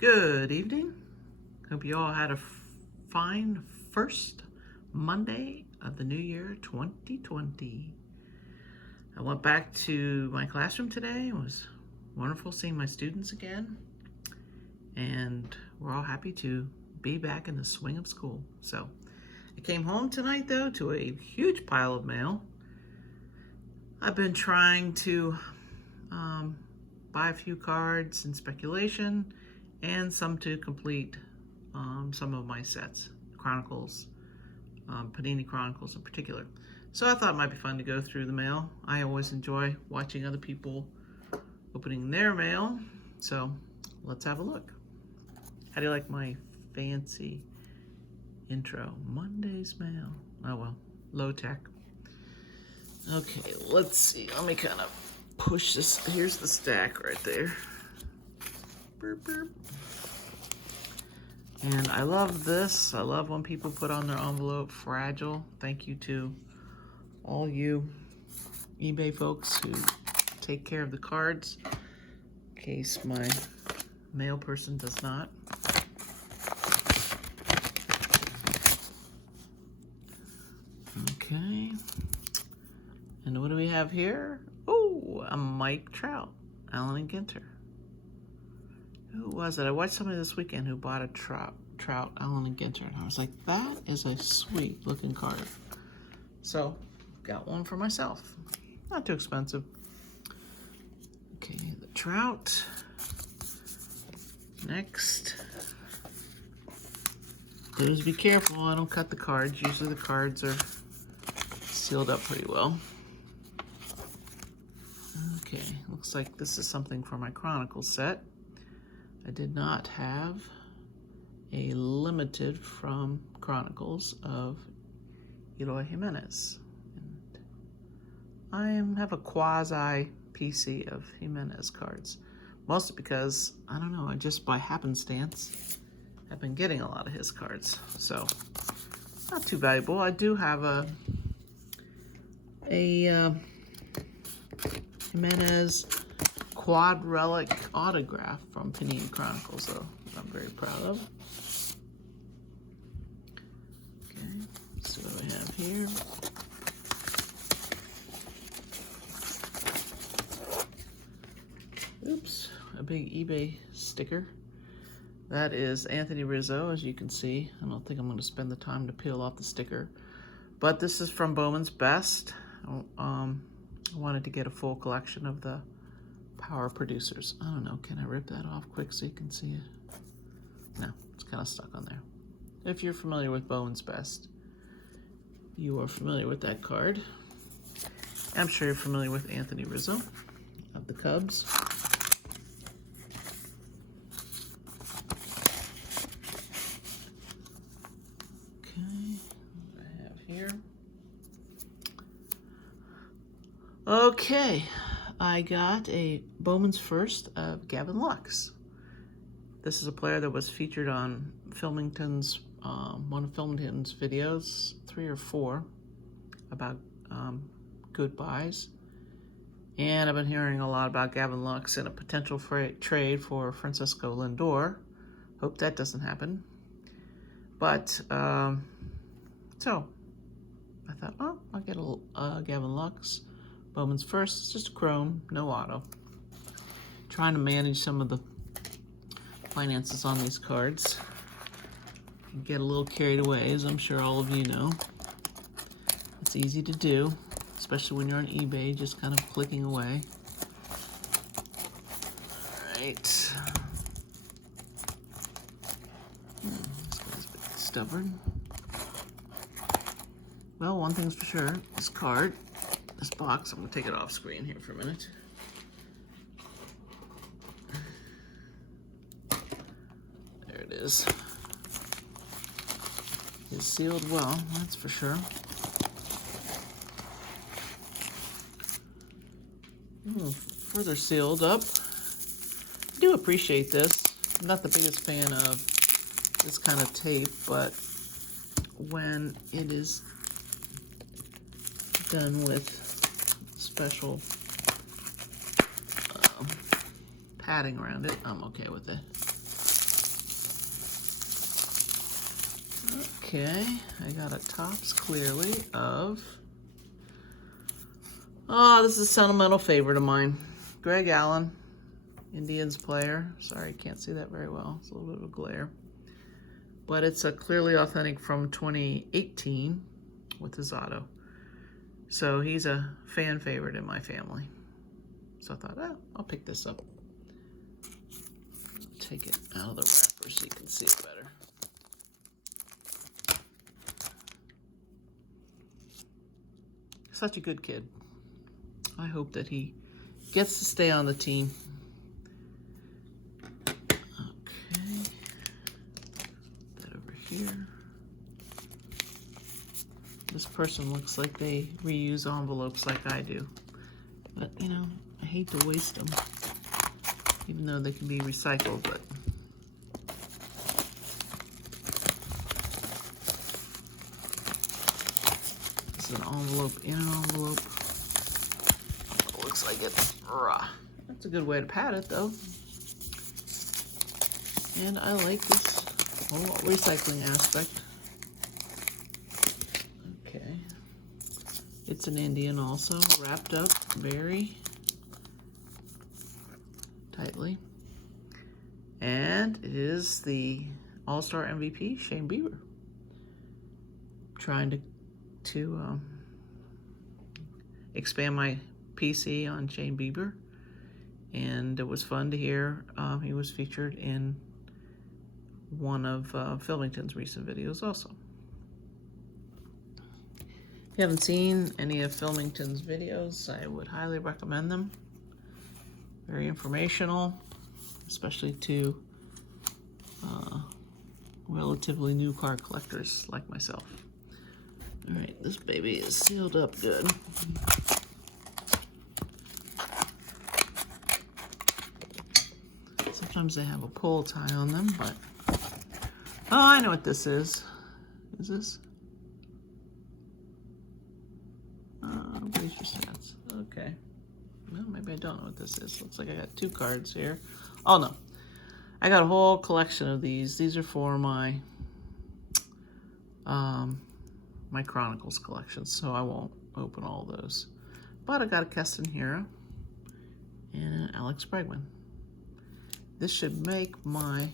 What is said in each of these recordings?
Good evening. Hope you all had a fine first Monday of the new year 2020. I went back to my classroom today. It was wonderful seeing my students again. And we're all happy to be back in the swing of school. So I came home tonight though to a huge pile of mail. I've been trying to buy a few cards in speculation and some to complete some of my sets, Chronicles, Panini Chronicles in particular. So I thought it might be fun to go through the mail. I always enjoy watching other people opening their mail. So let's have a look. How do you like my fancy intro? Monday's mail. Oh well, low tech. Okay, let's see. Let me kind of push this. Here's the stack right there. Burp, burp. And I love this. I love when people put on their envelope fragile. Thank you to all you eBay folks who take care of the cards in case my mail person does not. Okay. And what do we have here? Oh, a Mike Trout, Allen and Ginter. Who was it? I watched somebody this weekend who bought a Trout, Allen and Ginter, and I was like, that is a sweet looking card. So, got one for myself. Not too expensive. Okay, the Trout. Next. Please be careful, I don't cut the cards. Usually the cards are sealed up pretty well. Okay, looks like this is something for my Chronicles set. I did not have a limited from Chronicles of Eloy Jimenez. And I have a quasi PC of Jimenez cards. Mostly because, I don't know, I just by happenstance have been getting a lot of his cards. So, not too valuable. I do have a Jimenez quad relic autograph from Panini Chronicles, so I'm very proud of. Okay, so what do I have here? Oops, a big eBay sticker. That is Anthony Rizzo, as you can see. I don't think I'm going to spend the time to peel off the sticker, but this is from Bowman's Best. I wanted to get a full collection of the Power Producers. I don't know, can I rip that off quick so you can see it? No, it's kind of stuck on there. If you're familiar with Bowman's Best, you are familiar with that card. I'm sure you're familiar with Anthony Rizzo of the Cubs. Okay, what do I have here? Okay, I got a Bowman's First of Gavin Lux. This is a player that was featured on Filmington's, one of Filmington's videos, 3 or 4, about goodbyes. And I've been hearing a lot about Gavin Lux and a potential trade for Francisco Lindor. Hope that doesn't happen. But, so, I thought, oh, I'll get a Gavin Lux. Bowman's First, it's just a chrome, no auto. Trying to manage some of the finances on these cards. Can get a little carried away, as I'm sure all of you know. It's easy to do, especially when you're on eBay, just kind of clicking away. Alright. This guy's a bit stubborn. Well, one thing's for sure, this card, this box, I'm going to take it off screen here for a minute. There it is. It's sealed well, that's for sure. Further sealed up. I do appreciate this. I'm not the biggest fan of this kind of tape, but when it is done with special padding around it, I'm okay with it. Okay, I got a Topps clearly of, oh, this is a sentimental favorite of mine. Greg Allen, Indians player. Sorry, can't see that very well. It's a little bit of a glare. But it's a clearly authentic from 2018 with his auto. So he's a fan favorite in my family. So I thought, oh, I'll pick this up. Take it out of the wrapper so you can see it better. Such a good kid. I hope that he gets to stay on the team. Okay. That over here. This person looks like they reuse envelopes like I do. But, you know, I hate to waste them. Even though they can be recycled, but... This is an envelope in an envelope. It looks like it. Rah. That's a good way to pat it, though. And I like this whole recycling aspect. Okay. It's an Indian also, wrapped up very tightly. And it is the All-Star MVP, Shane Bieber. Trying to expand my PC on Shane Bieber. And it was fun to hear he was featured in one of Filmington's recent videos also. If you haven't seen any of Filmington's videos, I would highly recommend them. Very informational, especially to relatively new card collectors like myself. All right, this baby is sealed up good. Sometimes they have a pull tie on them, but... Oh, I know what this is. Is this? Bracer stats. Okay. Well, maybe I don't know what this is. Looks like I got 2 cards here. Oh, no. I got a whole collection of these. These are for my my Chronicles collection, so I won't open all those. But I got a Keston Hero and an Alex Bregman. This should make my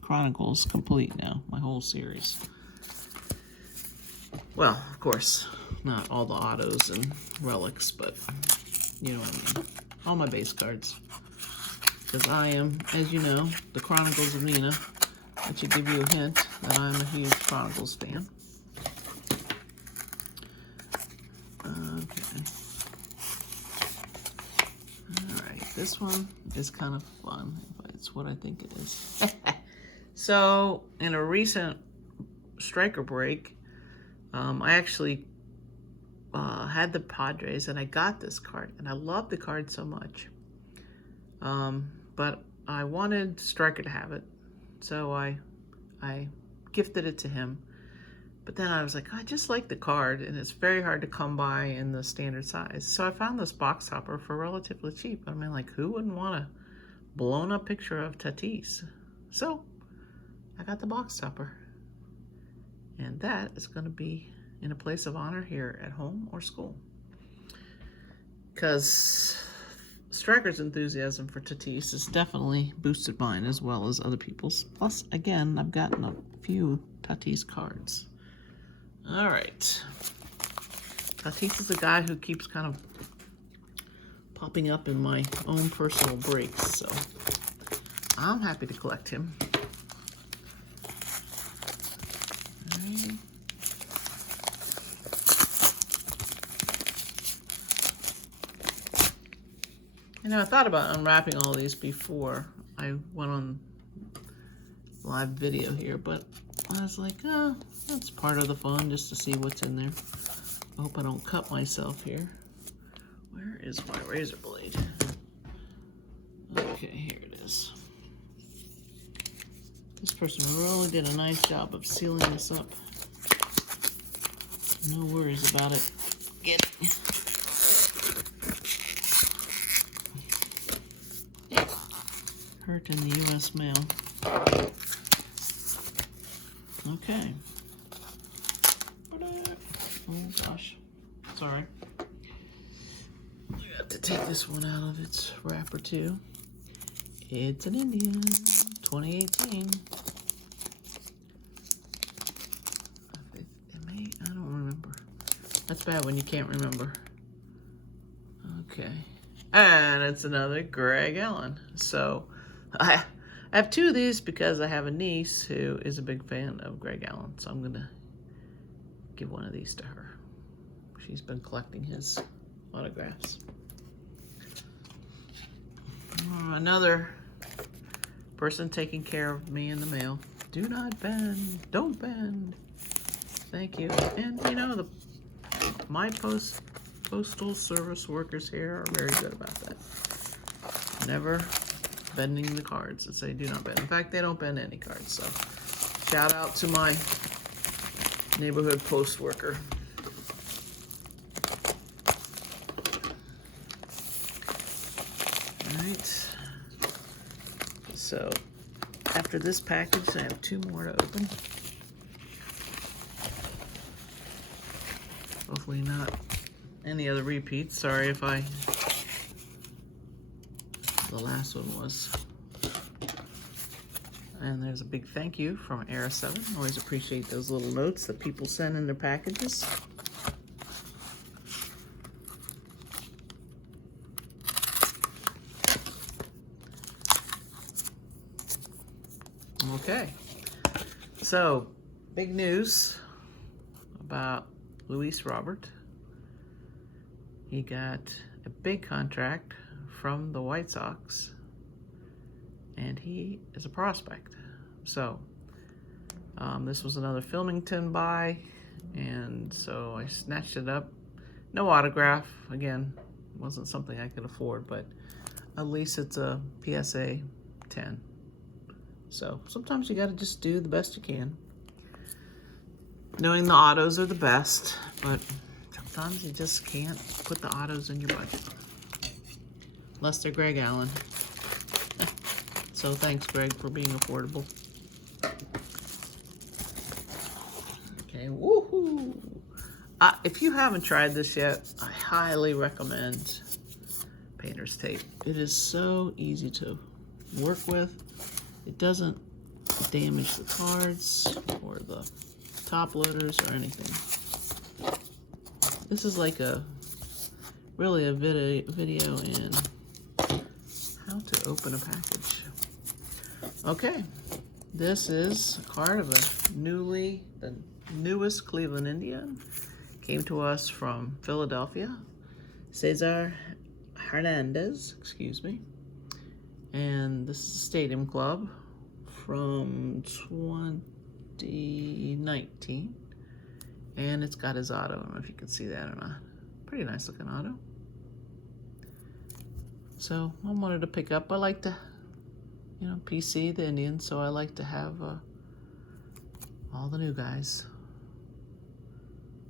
Chronicles complete now, my whole series. Well, of course, not all the autos and relics, but you know what I mean. All my base cards. Because I am, as you know, the Chronicles of Nina. That should give you a hint that I'm a huge Chronicles fan. Okay. Alright, this one is kind of fun. It's what I think it is. So, in a recent striker break, I actually had the Padres, and I got this card, and I love the card so much. But I wanted Striker to have it, so I gifted it to him. But then I was like, I just like the card, and it's very hard to come by in the standard size. So I found this box topper for relatively cheap. I mean, like, who wouldn't want a blown up picture of Tatis? So I got the box topper. And that is going to be in a place of honor here at home or school. Because Striker's enthusiasm for Tatis has definitely boosted mine as well as other people's. Plus, again, I've gotten a few Tatis cards. All right. Tatis is a guy who keeps kind of popping up in my own personal breaks, so I'm happy to collect him. All right. You know, I thought about unwrapping all these before I went on live video here, but I was like, oh, that's part of the fun, just to see what's in there. I hope I don't cut myself here. Where is my razor blade? Okay, here it is. This person really did a nice job of sealing this up. No worries about it. Get it. Hurt in the U.S. mail. Okay. Oh gosh, sorry. I got to take this one out of its wrapper too. It's an Indian 2018. I don't remember. That's bad when you can't remember. Okay. And it's another Greg Allen. So I have two of these because I have a niece who is a big fan of Greg Allen. So I'm going to give one of these to her. She's been collecting his autographs. Another person taking care of me in the mail. Do not bend. Don't bend. Thank you. And you know, my postal service workers here are very good about that. Never bending the cards that say do not bend. In fact, they don't bend any cards. So shout out to my neighborhood post worker. All right. So after this package, I have two more to open. Hopefully not any other repeats. Sorry if the last one was. And there's a big thank you from Era 7. Always appreciate those little notes that people send in their packages. Okay, so big news about Luis Robert. He got a big contract from the White Sox, and he is a prospect. So this was another Filmington buy, and so I snatched it up. No autograph, again, wasn't something I could afford, but at least it's a PSA 10. So sometimes you got to just do the best you can. Knowing the autos are the best, but sometimes you just can't put the autos in your budget. Unless they're Greg Allen. So thanks, Greg, for being affordable. Okay, woohoo! If you haven't tried this yet, I highly recommend Painter's Tape. It is so easy to work with. It doesn't damage the cards or the top loaders or anything. This is like really a video in how to open a package. Okay, this is a card of the newest Cleveland Indian. Came to us from Philadelphia. Cesar Hernandez, excuse me. And this is a Stadium Club from 2019. And it's got his auto. I don't know if you can see that or not. Pretty nice looking auto. So I wanted to pick up. I like to, PC, the Indians, so I like to have all the new guys.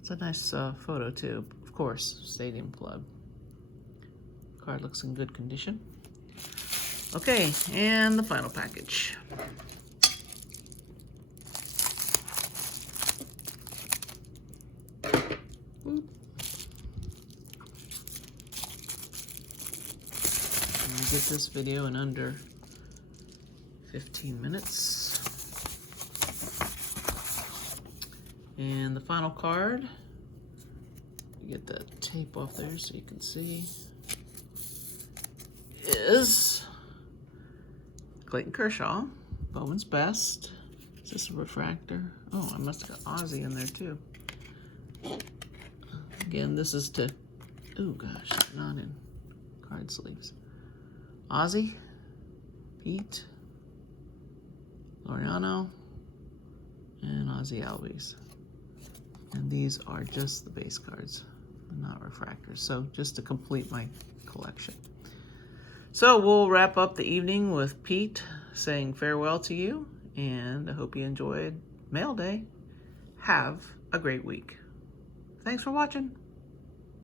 It's a nice photo too. Of course, Stadium Club. Card looks in good condition. Okay, and the final package. Get this video in under 15 minutes. And the final card, you get the tape off there so you can see, is Clayton Kershaw, Bowman's Best. Is this a refractor? Oh, I must have got Ozzy in there too. Again, this is to, oh gosh, not in card sleeves. Ozzy, Pete, Laureano, and Ozzy Albies. And these are just the base cards, not refractors. So just to complete my collection. So we'll wrap up the evening with Pete saying farewell to you, and I hope you enjoyed Mail Day. Have a great week. Thanks for watching.